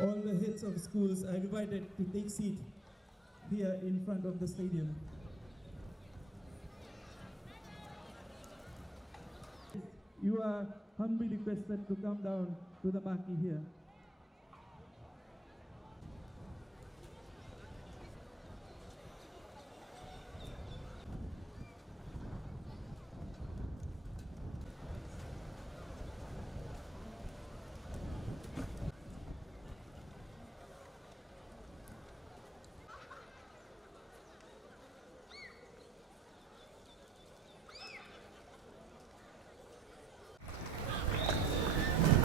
All the heads of schools are invited to take seat here in front of the stadium. You are humbly requested to come down to the marquee here.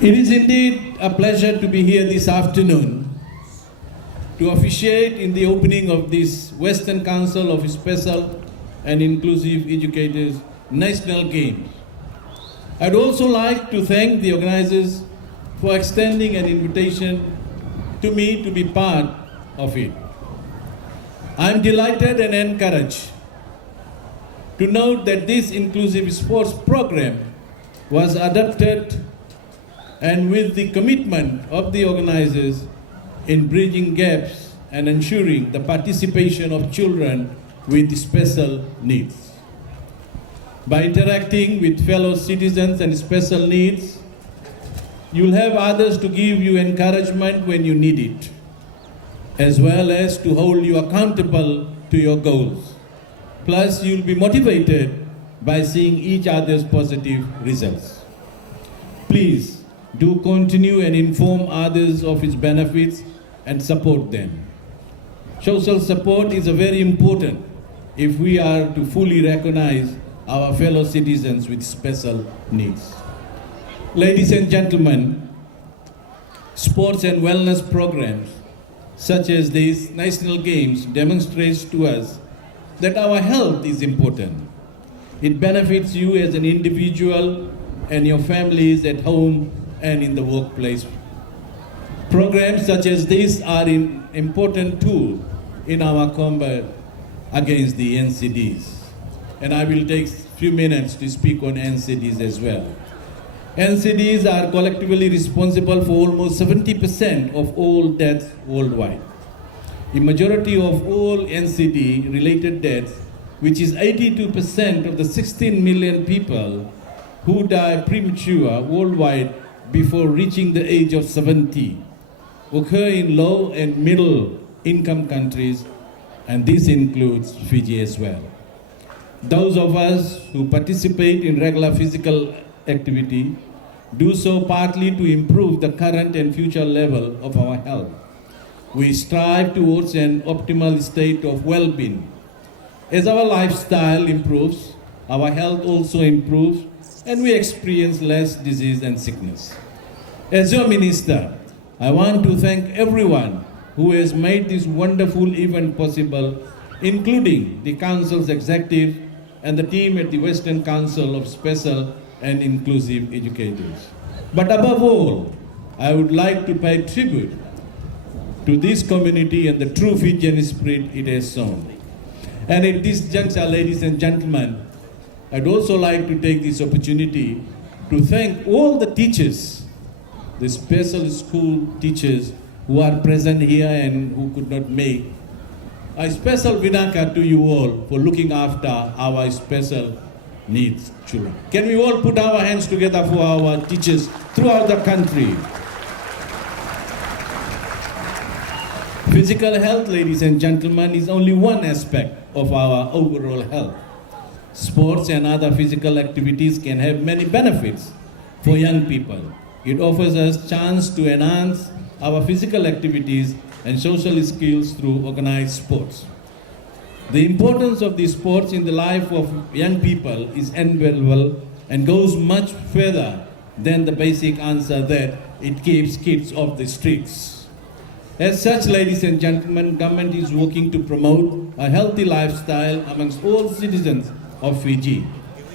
It is indeed a pleasure to be here this afternoon to officiate in the opening of this Western Council of Special and Inclusive Educators National Games. I'd also like to thank the organizers for extending an invitation to me to be part of it. I'm delighted and encouraged to note that this inclusive sports program was adopted and with the commitment of the organizers in bridging gaps and ensuring the participation of children with special needs. By interacting with fellow citizens and special needs, you'll have others to give you encouragement when you need it, as well as to hold you accountable to your goals. Plus, you'll be motivated by seeing each other's positive results. Please, do continue and inform others of its benefits and support them. Social support is very important if we are to fully recognize our fellow citizens with special needs. Ladies and gentlemen, sports and wellness programs such as these national games demonstrates to us that our health is important. It benefits you as an individual and your families at home and in the workplace. Programs such as these are an important tool in our combat against the NCDs. And I will take a few minutes to speak on NCDs as well. NCDs are collectively responsible for almost 70% of all deaths worldwide. The majority of all NCD-related deaths, which is 82% of the 16 million people who die premature worldwide before reaching the age of 70, occur in low and middle income countries, and this includes Fiji as well. Those of us who participate in regular physical activity do so partly to improve the current and future level of our health. We strive towards an optimal state of well-being. As our lifestyle improves, our health also improves, and we experience less disease and sickness. As your minister, I want to thank everyone who has made this wonderful event possible, including the Council's executive and the team at the Western Council of Special and Inclusive Educators. But above all, I would like to pay tribute to this community and the true Fijian spirit it has shown. And at this juncture, ladies and gentlemen, I'd also like to take this opportunity to thank all the teachers, the special school teachers who are present here and who could not make. A special vinaka to you all for looking after our special needs children. Can we all put our hands together for our teachers throughout the country? Physical health, ladies and gentlemen, is only one aspect of our overall health. Sports and other physical activities can have many benefits for young people. It offers us chance to enhance our physical activities and social skills through organized sports. The importance of these sports in the life of young people is invaluable and goes much further than the basic answer that it keeps kids off the streets. As such, ladies and gentlemen, government is working to promote a healthy lifestyle amongst all citizens of Fiji.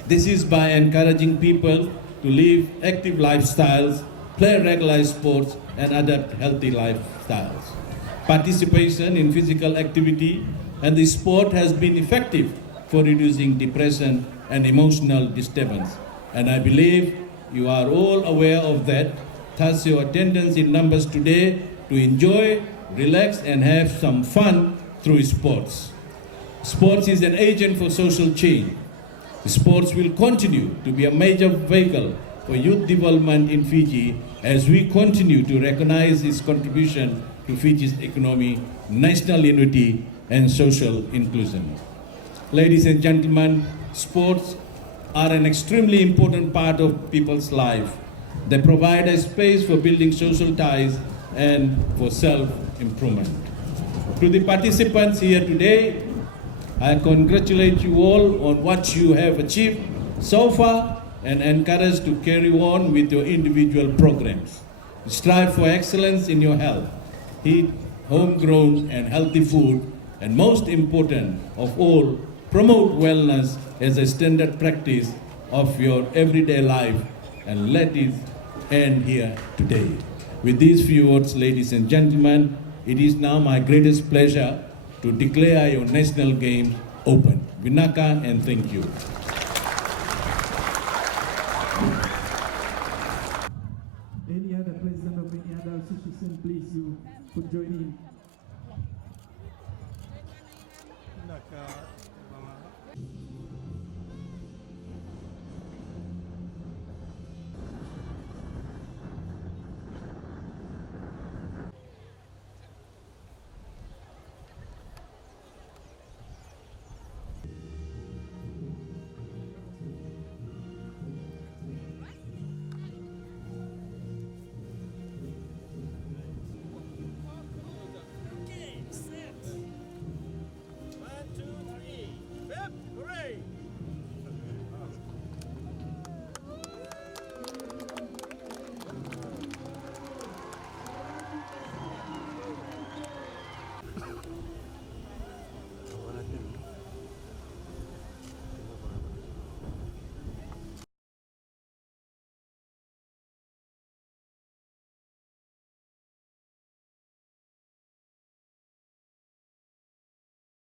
This is by encouraging people to live active lifestyles, play regular sports, and adopt healthy lifestyles. Participation in physical activity and the sport has been effective for reducing depression and emotional disturbance. And I believe you are all aware of that. Thus, your attendance in numbers today to enjoy, relax, and have some fun through sports. Sports is an agent for social change. Sports will continue to be a major vehicle for youth development in Fiji as we continue to recognize its contribution to Fiji's economy, national unity, and social inclusion. Ladies and gentlemen, sports are an extremely important part of people's life. They provide a space for building social ties and for self-improvement. To the participants here today, I congratulate you all on what you have achieved so far and encourage to carry on with your individual programs. Strive for excellence in your health. Eat homegrown and healthy food, and most important of all, promote wellness as a standard practice of your everyday life, and let it end here today. With these few words, ladies and gentlemen, it is now my greatest pleasure to declare your national games open. Vinaka, and thank you. Any other president of any other association, please you could join in.